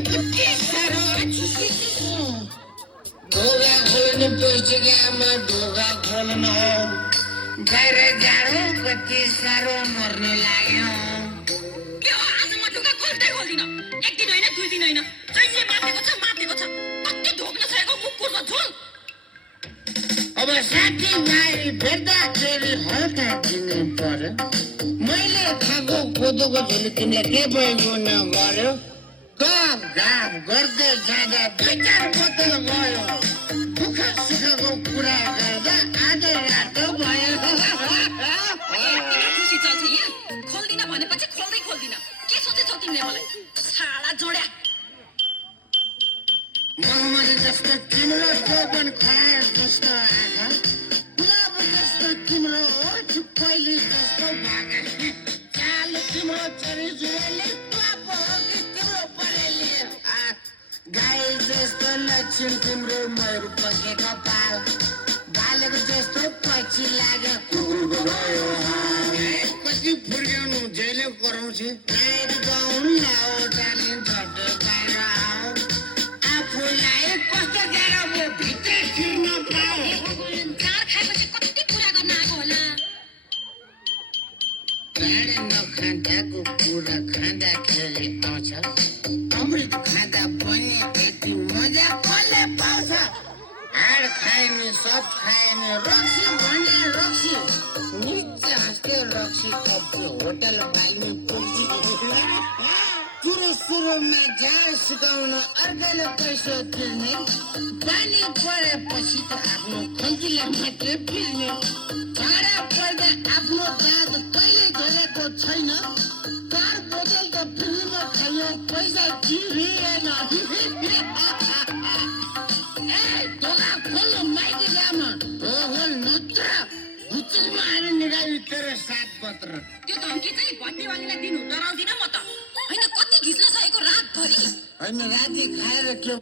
कति साह्रो ढोका खोल्नु पैसमा ढोका खोल्न बाहिर जाडो कति साह्रो मर्न लाग्यो के हो आज म ढोका खोल्दै खोल्दिन एक दिन होइन दुई दिन होइन जहिले मातेको छ कति ढोक्न सकेको कुकुरको झोल अब साथी भाइ भेट्दाखेरि हल्का दिनु पर्यो मैले खाएको कोदोको झोल तिमीलाई के भएको नगर्यो काम घाम गर्दै जाँदा दुई चार बोतल गयो दुःख सुखको कुरा गर्दा आधै रात भयो खुसी चल्छ यहाँ खोल्दिन भनेपछि खोल्दिन के सोचेछौ तिमीले मलाई छाडा जोड्या मोहम्मद जस्तो तिम्रो चौपन खरास जस्तो आँखा गुलाब जस्तो तिम्रो ओठ पहिले जस्तो भागा चाल तिम्रो छोरीजुवाले पाप हो कि तिम्रो परेली गाई जस्तो लक्षण तिम्रो मयूर पकेको पाल बालक जस्तो पछि लाग्यो कुकुरको भयो कति फुर्क्याउनु जहिले कराउँछ नाइट गाउन नउटाले झट्ट बाहिर आऊ आफूलाई कस्तो गाह्रो म भित्र छिर्न पाऊ झार खाएपछि कति कुरा गर्न आएको होला प्राणी नखाँदाको कुरा खाँदाखेरि आउँछ अमृत खाँदा पनि यति मजा कसले पाउँछ हाड खाएन सब खाएन रक्सी भने रक्सी निचे हाँस्दै रक्सी कप्छु होटल बाल्ने पुग्छ सुरुमा झार सुकाउन अर्काले पैसा तिर्ने पानी परेपछि त आफ्नो खन्तीलाई मात्रै फिर्ने झगडा पर्दा आफ्नो दाँत कहिले झरेको छैन कार बोतल त फ्रीमा खायो पैसा तिरिएन ढोका खोल्नु माइती जामा ढोल नत्र हुचुकमा आएर निकाली तेरो सात पत्र त्यो धम्की चाहिँ भन्नेवालीलाई दिनु डराउँदिन म त होइन कति घिच्न सकेको रातभरि होइन राति खाएर के